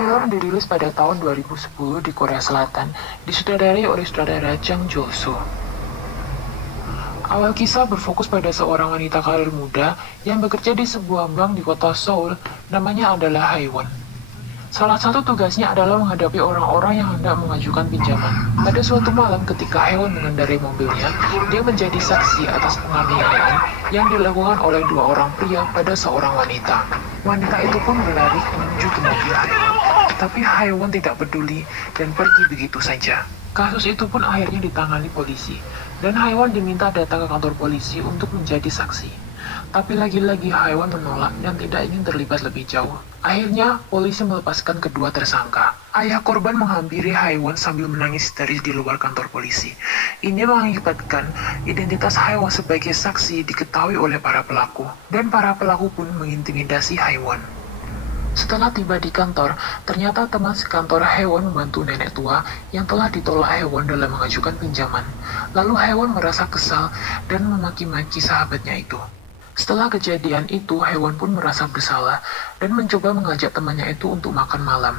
Film dirilis pada tahun 2010 di Korea Selatan, disutradarai oleh sutradara Jang Jo-soo. Awal kisah berfokus pada seorang wanita karir muda yang bekerja di sebuah bank di kota Seoul, namanya adalah Haewon. Salah satu tugasnya adalah menghadapi orang-orang yang hendak mengajukan pinjaman. Pada suatu malam ketika Haewon mengendarai mobilnya, dia menjadi saksi atas penganiayaan yang dilakukan oleh dua orang pria pada seorang wanita. Wanita itu pun berlari menuju ke mobil Haewon. Tapi Haewon tidak peduli dan pergi begitu saja. Kasus itu pun akhirnya ditangani polisi, dan Haewon diminta datang ke kantor polisi untuk menjadi saksi. Tapi lagi-lagi Haewon menolak dan tidak ingin terlibat lebih jauh. Akhirnya, polisi melepaskan kedua tersangka. Ayah korban menghampiri Haewon sambil menangis histeris di luar kantor polisi. Ini mengakibatkan identitas Haewon sebagai saksi diketahui oleh para pelaku, dan para pelaku pun mengintimidasi Haewon. Setelah tiba di kantor, ternyata teman sekantor Haewon membantu nenek tua yang telah ditolak Haewon dalam mengajukan pinjaman. Lalu Haewon merasa kesal dan memaki-maki sahabatnya itu. Setelah kejadian itu, Haewon pun merasa bersalah dan mencoba mengajak temannya itu untuk makan malam.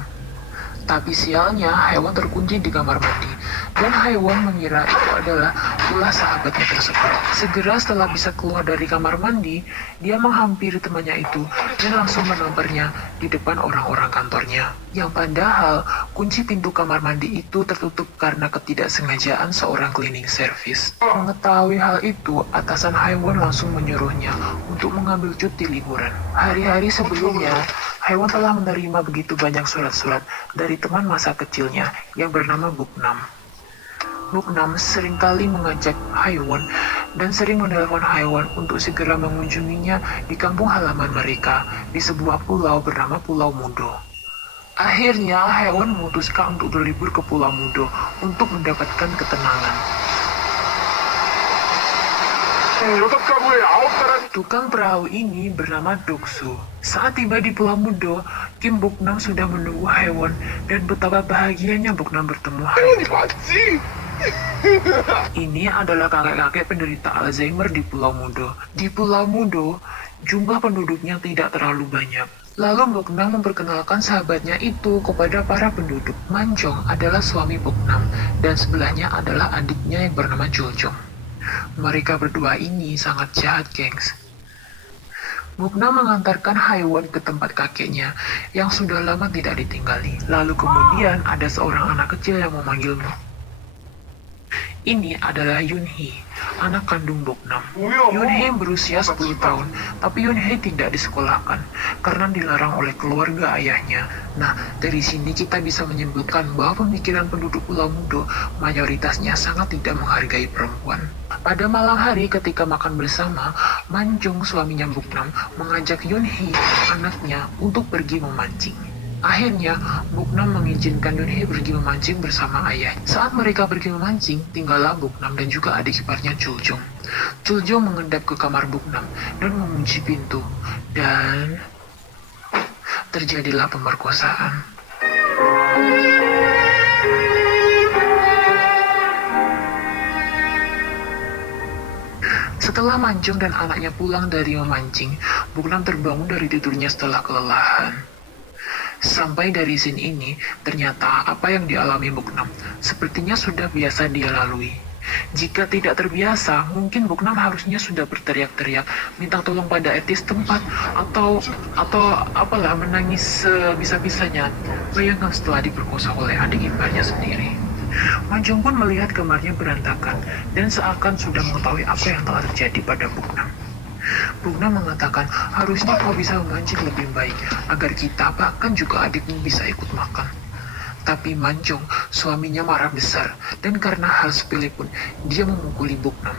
Tapi sialnya, Haewon terkunci di kamar mandi, dan Haewon mengira itu adalah ulah sahabatnya tersebut. Segera setelah bisa keluar dari kamar mandi, dia menghampiri temannya itu dan langsung menamparnya di depan orang-orang kantornya. Yang padahal, kunci pintu kamar mandi itu tertutup karena ketidaksengajaan seorang cleaning service. Mengetahui hal itu, atasan Haewon langsung menyuruhnya untuk mengambil cuti liburan. Hari-hari sebelumnya, Haewon telah menerima begitu banyak surat-surat dari teman masa kecilnya yang bernama Buknam. Buknam seringkali mengajak Haewon dan sering menelpon Haewon untuk segera mengunjunginya di kampung halaman mereka di sebuah pulau bernama Pulau Mudo. Akhirnya Haewon memutuskan untuk berlibur ke Pulau Mudo untuk mendapatkan ketenangan. Tukang perahu ini bernama Doksu. Saat tiba di Pulau Mudo, Kim Buknam sudah menunggu Haewon dan betapa bahagianya Buknam bertemu Haewon. Ini adalah kakek-kakek penderita Alzheimer di Pulau Mudo. Di Pulau Mudo, jumlah penduduknya tidak terlalu banyak. Lalu Buknam memperkenalkan sahabatnya itu kepada para penduduk. Manjong adalah suami Buknam, dan sebelahnya adalah adiknya yang bernama Jojong. Mereka berdua ini sangat jahat, gengs. Buknam mengantarkan Haewon ke tempat kakeknya yang sudah lama tidak ditinggali. Lalu kemudian ada seorang anak kecil yang memanggilmu. Ini adalah Yunhee, anak kandung Buknam. Yunhee berusia 10 tahun, tapi Yunhee tidak disekolahkan karena dilarang oleh keluarga ayahnya. Nah, dari sini kita bisa menyimpulkan bahwa pemikiran penduduk Pulau Mudo mayoritasnya sangat tidak menghargai perempuan. Pada malam hari ketika makan bersama, Manjong suaminya Buknam mengajak Yunhee, anaknya, untuk pergi memancing. Akhirnya, Buknam mengizinkan Yunhee pergi memancing bersama ayah. Saat mereka pergi memancing, tinggallah Buknam dan juga adik iparnya Chuljong. Chuljong mengendap ke kamar Buknam dan mengunci pintu. Dan terjadilah pemerkosaan. Setelah Manjong dan anaknya pulang dari memancing, Buknam terbangun dari tidurnya setelah kelelahan. Sampai dari scene ini, ternyata apa yang dialami Buknam sepertinya sudah biasa dia lalui. Jika tidak terbiasa, mungkin Buknam harusnya sudah berteriak-teriak, minta tolong pada etis tempat, atau apalah menangis sebisa-bisanya. Bayangkan setelah diperkosa oleh adik iparnya sendiri. Manjong pun melihat kamarnya berantakan, dan seakan sudah mengetahui apa yang telah terjadi pada Buknam. Buknam mengatakan, harusnya kau bisa memancing lebih baik, agar kita bahkan juga adikmu bisa ikut makan. Tapi Manjong, suaminya marah besar, dan karena hal sepele pun, dia memukuli Buknam.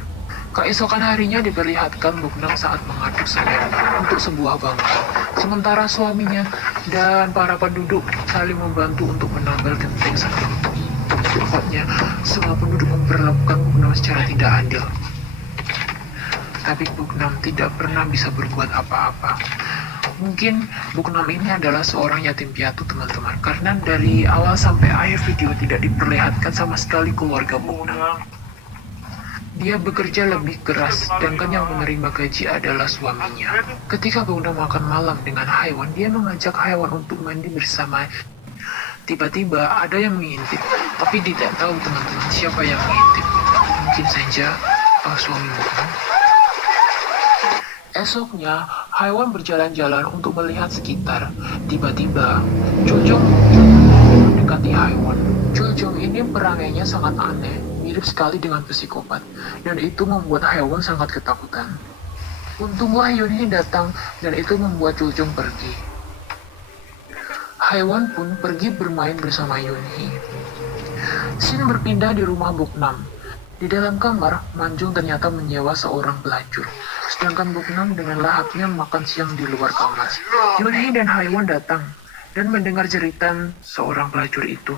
Keesokan harinya diperlihatkan Buknam saat mengaduk semen untuk sebuah bangku. Sementara suaminya dan para penduduk saling membantu untuk menambal genteng sang runtuh. Pokoknya, semua penduduk memperlakukan Buknam secara tidak adil. Tapi Buknam tidak pernah bisa berbuat apa-apa. Mungkin Buknam ini adalah seorang yatim piatu, teman-teman, karena dari awal sampai akhir video tidak diperlihatkan sama sekali keluarga Buknam. Dia bekerja lebih keras, sedangkan yang menerima gaji adalah suaminya. Ketika Buknam makan malam dengan Haewon, dia mengajak Haewon untuk mandi bersama. Tiba-tiba ada yang mengintip, tapi tidak tahu teman-teman siapa yang mengintip. Mungkin saja suami Buknam. Esoknya, Haiwan berjalan-jalan untuk melihat sekitar. Tiba-tiba, Culjong muncul mendekati Haiwan. Culjong ini perangainya sangat aneh, mirip sekali dengan psikopat, dan itu membuat Haiwan sangat ketakutan. Untunglah Yunhee datang, dan itu membuat Culjong pergi. Haiwan pun pergi bermain bersama Yunhee. Scene berpindah di rumah Buknam. Di dalam kamar, Manjung ternyata menyewa seorang pelacur, sedangkan Buknam dengan lahapnya makan siang di luar kamar. Yunhee dan Haiwan datang dan mendengar jeritan seorang pelacur itu,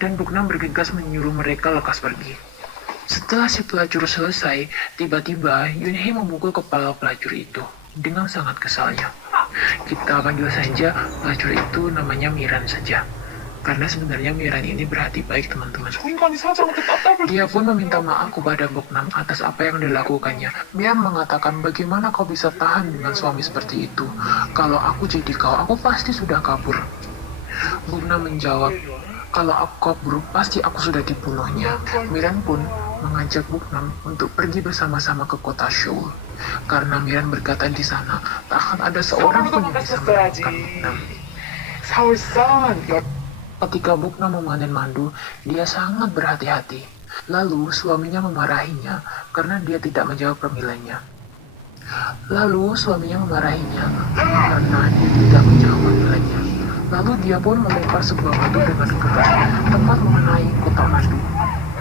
dan Buknam bergegas menyuruh mereka lekas pergi. Setelah si pelacur selesai, tiba-tiba Yunhee memukul kepala pelacur itu dengan sangat kesalnya. Kita panggil saja pelacur itu namanya Miran saja. Karena sebenarnya Miran ini berhati baik teman-teman. Dia pun meminta maaf kepada Buknam atas apa yang dilakukannya. Miran mengatakan bagaimana kau bisa tahan dengan suami seperti itu. Kalau aku jadi kau, aku pasti sudah kabur. Buknam menjawab, kalau aku kabur, pasti aku sudah dibunuhnya. Miran pun mengajak Buknam untuk pergi bersama-sama ke kota Seoul. Karena Miran berkata di sana, tak akan ada seorang pun yang bisa menemukan Buknam. Ketika Buknam memanen mandu, dia sangat berhati-hati. Lalu suaminya memarahinya karena dia tidak menjawab panggilannya. Lalu dia pun melempar sebuah batu dengan keras tepat mengenai kotak mandu.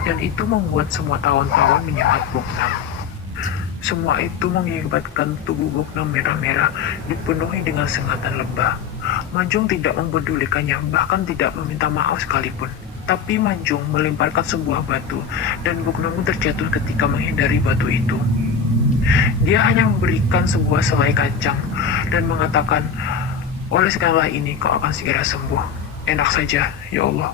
Dan itu membuat semua tawon-tawon menyengat Buknam. Semua itu mengakibatkan tubuh Buknam merah-merah dipenuhi dengan sengatan lebah. Manjung tidak mempedulikannya, bahkan tidak meminta maaf sekalipun. Tapi Manjung melemparkan sebuah batu, dan Buknam terjatuh ketika menghindari batu itu. Dia hanya memberikan sebuah selai kacang, dan mengatakan, oleskanlah ini, kau akan segera sembuh. Enak saja, ya Allah.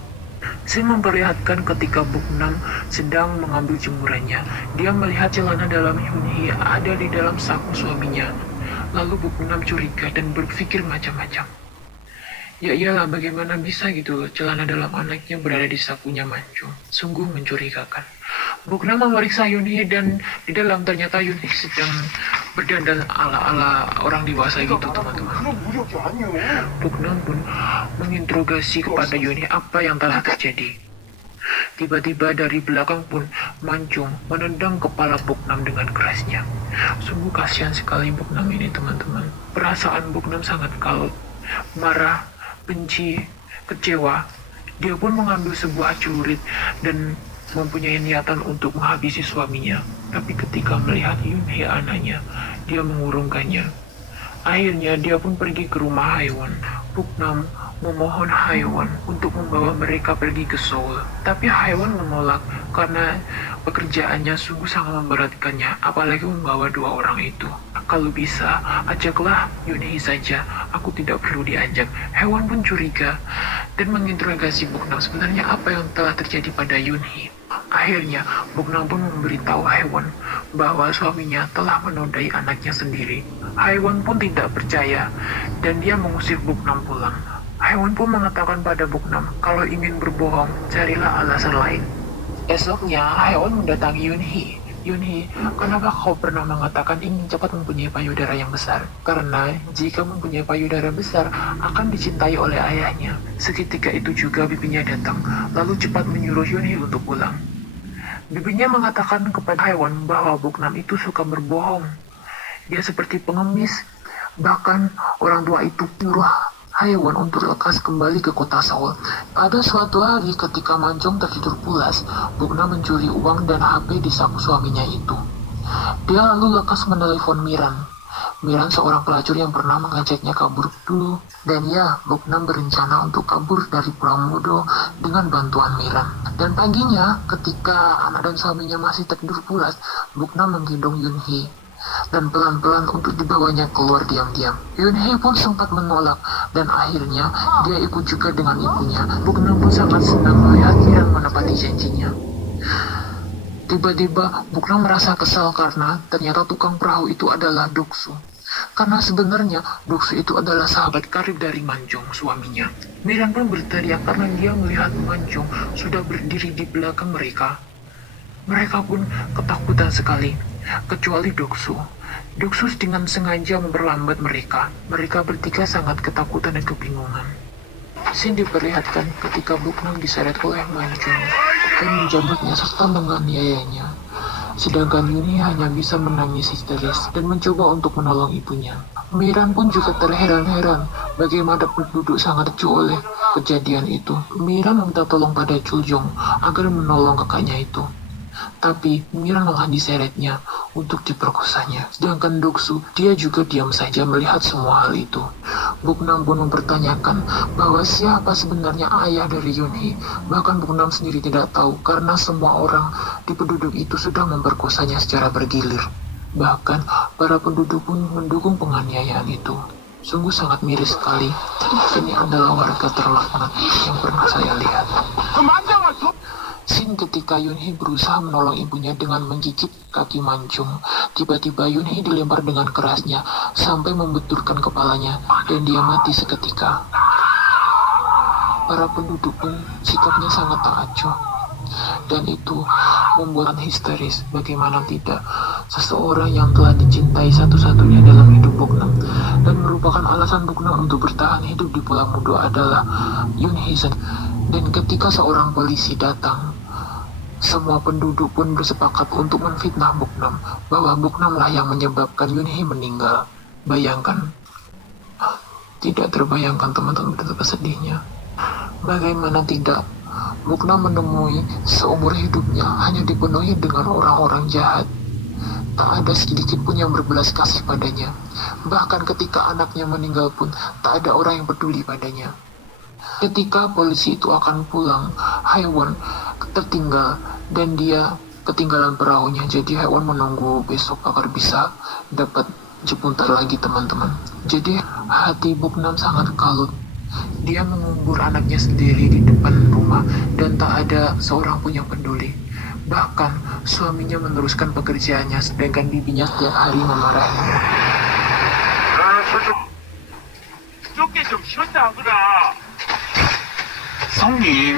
Scene memperlihatkan ketika Buknam sedang mengambil jemurannya. Dia melihat celana dalam Yunhee ada di dalam saku suaminya. Lalu Buknam curiga dan berpikir macam-macam. Ya iyalah, bagaimana bisa gitu celana dalam anaknya berada di sakunya Manjung. Sungguh mencurigakan. Buknam memeriksa Yunhee dan di dalam ternyata Yunhee sedang berdandan ala-ala orang dewasa gitu teman-teman. Buknam pun menginterogasi kepada Yunhee apa yang telah terjadi. Tiba-tiba dari belakang pun Manjung menendang kepala Buknam dengan kerasnya. Sungguh kasihan sekali Buknam ini teman-teman. Perasaan Buknam sangat kalut, marah, benci, kecewa. Dia pun mengambil sebuah celurit dan mempunyai niatan untuk menghabisi suaminya. Tapi ketika melihat Yunhee anaknya, dia mengurungkannya. Akhirnya dia pun pergi ke rumah Haiwan. Buknam memohon Haiwan untuk membawa mereka pergi ke Seoul. Tapi Haiwan menolak karena pekerjaannya sungguh sangat memberatkannya, apalagi membawa dua orang itu. Kalau bisa, ajaklah Yunhee saja, aku tidak perlu diajak. Haiwan pun curiga dan menginterogasi Buknam sebenarnya apa yang telah terjadi pada Yunhee. Akhirnya, Buknam pun memberitahu Haiwan bahwa suaminya telah menodai anaknya sendiri. Haiwan pun tidak percaya dan dia mengusir Buknam pulang. Haiwan pun mengatakan pada Buknam, kalau ingin berbohong, carilah alasan lain. Esoknya, Haiwan mendatangi Yunhee. Yunhee, kenapa kau pernah mengatakan ingin cepat mempunyai payudara yang besar? Karena jika mempunyai payudara besar, akan dicintai oleh ayahnya. Seketika itu juga bibinya datang, lalu cepat menyuruh Yunhee untuk pulang. Bibinya mengatakan kepada Haiwan bahwa Buknam itu suka berbohong. Dia seperti pengemis. Bahkan orang tua itu menyuruh Haiwan untuk lekas kembali ke kota Seoul. Pada suatu hari ketika Manjung tertidur pulas, Buknam mencuri uang dan HP di saku suaminya itu. Dia lalu lekas menelepon Miran. Miran seorang pelacur yang pernah mengajaknya kabur dulu. Dan ya, Buknam berencana untuk kabur dari Pulau Mudo dengan bantuan Miran. Dan paginya, ketika anak dan suaminya masih tertidur pulas, Buknam menggendong Yunhee dan pelan-pelan untuk dibawanya keluar diam-diam. Yunhee pun sempat menolak dan akhirnya dia ikut juga dengan ibunya. Buknam pun sangat senang melihat Miran menepati janjinya. Tiba-tiba Buknam merasa kesal karena ternyata tukang perahu itu adalah Doksu. Karena sebenarnya Doksu itu adalah sahabat karib dari Manjong, suaminya. Miran pun berteriak karena dia melihat Manjong sudah berdiri di belakang mereka. Mereka pun ketakutan sekali, kecuali Doksu. Doksu dengan sengaja memperlambat mereka. Mereka bertiga sangat ketakutan dan kebingungan. Scene diperlihatkan ketika Buknam diseret oleh Manjong dan menjambaknya serta menganiayanya. Sedangkan Yuni hanya bisa menangis histeris dan mencoba untuk menolong ibunya. Miran pun juga terheran-heran bagaimana penduduk sangat terkejut oleh kejadian itu. Miran meminta tolong pada Chuljong agar menolong kakaknya itu. Tapi Miran malah diseretnya untuk diperkosanya. Sedangkan Doksu, dia juga diam saja melihat semua hal itu. Buknam pun mempertanyakan bahwa siapa sebenarnya ayah dari Yunhee. Bahkan Buknam sendiri tidak tahu karena semua orang di penduduk itu sudah memperkosanya secara bergilir. Bahkan para penduduk pun mendukung penganiayaan itu. Sungguh sangat miris sekali. Ini adalah warga terlaknat yang pernah saya lihat. Scene ketika Yunhee berusaha menolong ibunya dengan menggigit kaki Manjong. Tiba-tiba Yunhee dilempar dengan kerasnya sampai membenturkan kepalanya dan dia mati seketika. Para penduduk pun sikapnya sangat tak acuh. Dan itu membuat histeris. Bagaimana tidak, seseorang yang telah dicintai satu-satunya dalam hidup Buknam dan merupakan alasan Buknam untuk bertahan hidup di Pulau Mudo adalah Yunhee. Dan ketika seorang polisi datang, semua penduduk pun bersepakat untuk menfitnah Buknam bahwa Buknam lah yang menyebabkan Yunhee meninggal. Bayangkan, tidak terbayangkan teman-teman betapa sedihnya. Bagaimana tidak, Buknam menemui seumur hidupnya hanya dipenuhi dengan orang-orang jahat. Tak ada sedikit pun yang berbelas kasih padanya. Bahkan ketika anaknya meninggal pun tak ada orang yang peduli padanya. Ketika polisi itu akan pulang, Haewon tertinggal dan dia ketinggalan perahunya. Jadi Haewon menunggu besok agar bisa dapat sebentar lagi teman-teman. Jadi hati Buknam sangat kalut. Dia mengubur anaknya sendiri di depan rumah dan tak ada seorang pun yang peduli. Bahkan suaminya meneruskan pekerjaannya sedangkan bibinya setiap hari memarahinya. 성님.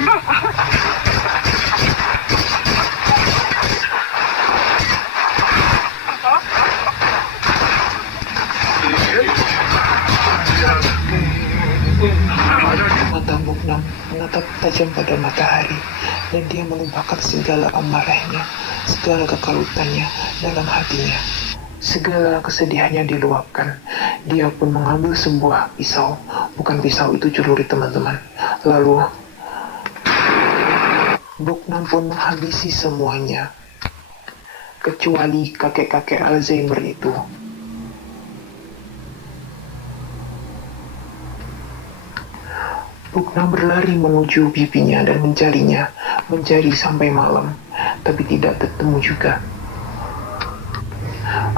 Mata Buknam menatap tajam pada matahari dan dia melupakan segala amarahnya, segala kekalutannya dalam hatinya. Segala kesedihannya diluapkan. Dia pun mengambil sebuah pisau. Bukan pisau, itu celurit teman-teman. Lalu Buknam pun menghabisi semuanya, kecuali kakek-kakek Alzheimer itu. Buknam berlari menuju bibinya dan mencarinya, mencari sampai malam, tapi tidak ketemu juga.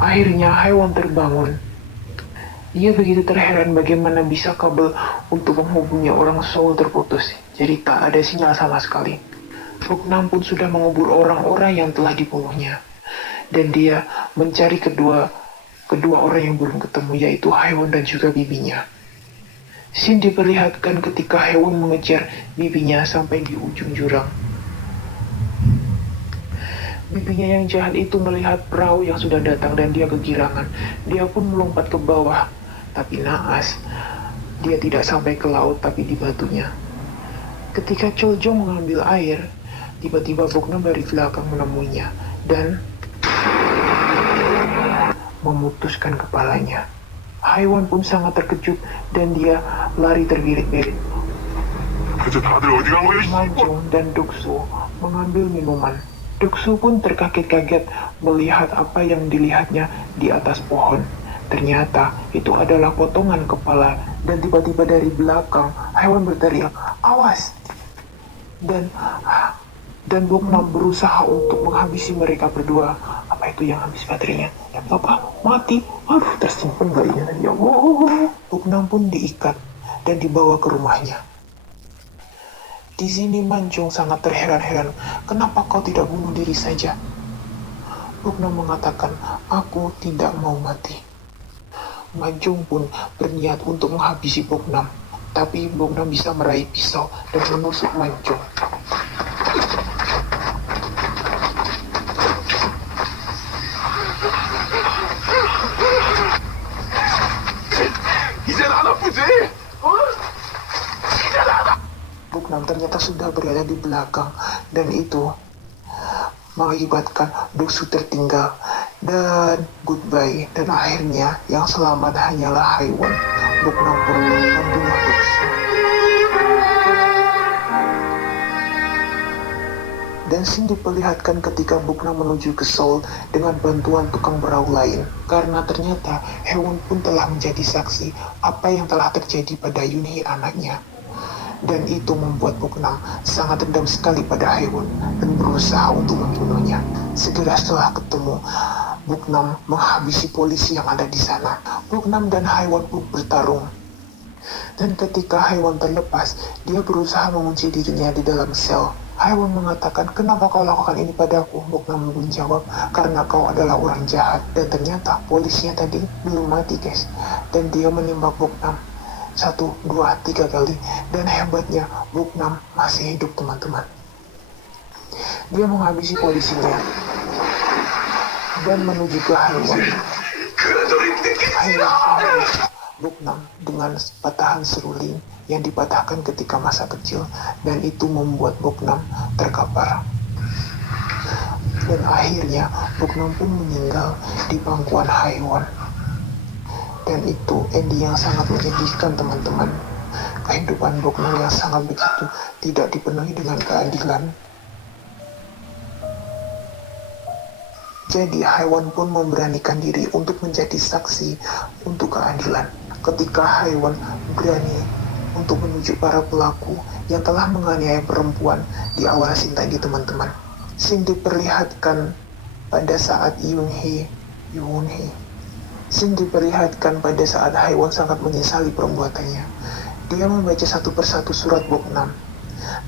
Akhirnya Haewon terbangun. Dia begitu terheran bagaimana bisa kabel untuk menghubungi orang Seoul terputus, jadi tak ada sinyal sama sekali. Buknam pun sudah mengubur orang-orang yang telah dibunuhnya, dan dia mencari kedua orang yang belum ketemu, yaitu Haewon dan juga bibinya. Scene diperlihatkan ketika Haewon mengejar bibinya sampai di ujung jurang. Bibinya yang jahat itu melihat perahu yang sudah datang dan dia kegirangan. Dia pun melompat ke bawah, tapi naas. Dia tidak sampai ke laut tapi di batunya. Ketika Choljong mengambil air, tiba-tiba Buknam dari belakang menemuinya dan memutuskan kepalanya. Haewon pun sangat terkejut dan dia lari terbirit-birit. Manjong dan Doksu mengambil minuman. Doksu pun terkaget-kaget melihat apa yang dilihatnya di atas pohon. Ternyata itu adalah potongan kepala dan tiba-tiba dari belakang Haewon berteriak, "Awas!" Dan Buknam berusaha untuk menghabisi mereka berdua. Apa itu yang habis baterainya? Apa? Mati? Aduh, tersimpan bayinya. Ya Allah. Buknam pun diikat dan dibawa ke rumahnya. Di sini Manjong sangat terheran-heran. Kenapa kau tidak bunuh diri saja? Buknam mengatakan, aku tidak mau mati. Manjung pun berniat untuk menghabisi Boknam, tapi Boknam bisa meraih pisau dan menusuk Manjung. Boknam ternyata sudah berada di belakang, dan itu mengakibatkan Doksu tertinggal. Dan goodbye, dan akhirnya yang selamat hanyalah Haiwon. Boknam pun membunuh Doksu. Dan scene diperlihatkan ketika Boknam menuju ke Seoul dengan bantuan tukang berau lain. Karena ternyata Haiwon pun telah menjadi saksi apa yang telah terjadi pada Yunhee anaknya. Dan itu membuat Boknam sangat dendam sekali pada Haiwon dan berusaha untuk membunuhnya. Segera setelah ketemu, Boknam menghabisi polisi yang ada di sana. Boknam dan Haiwon pun bertarung. Dan ketika Haiwon terlepas, dia berusaha mengunci dirinya di dalam sel. Haiwon mengatakan, "Kenapa kau lakukan ini padaku?" Boknam menjawab, "Karena kau adalah orang jahat." Dan ternyata polisinya tadi belum mati, guys. Dan dia menembak Boknam 1, 2, 3 kali, dan hebatnya Boknam masih hidup, teman-teman. Dia menghabisi polisinya dan menuju ke Haiwon. Boknam dengan patahan seruling yang dipatahkan ketika masa kecil, dan itu membuat Boknam terkapar. Dan akhirnya Boknam pun meninggal di pangkuan Haiwon. Dan itu ending yang sangat menyedihkan, teman-teman. Kehidupan Boknam yang sangat begitu tidak dipenuhi dengan keadilan. Jadi Haiwon pun memberanikan diri untuk menjadi saksi untuk keadilan. Ketika Haiwon berani untuk menunjuk para pelaku yang telah menganiaya perempuan di awal scene tadi, teman-teman. Scene diperlihatkan pada saat Yunhee Scene diperlihatkan pada saat Haiwon sangat menyesali perbuatannya. Dia membaca satu persatu surat Boknam,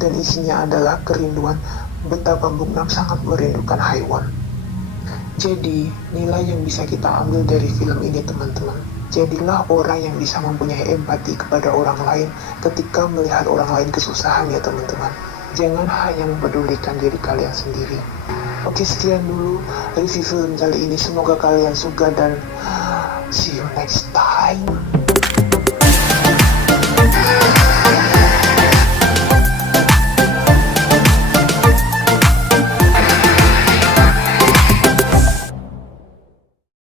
dan isinya adalah kerinduan betapa Boknam sangat merindukan Haiwon. Jadi, nilai yang bisa kita ambil dari film ini, teman-teman. Jadilah orang yang bisa mempunyai empati kepada orang lain ketika melihat orang lain kesusahan, ya teman-teman. Jangan hanya mempedulikan diri kalian sendiri. Oke, sekian dulu review film kali ini. Semoga kalian suka dan see you next time.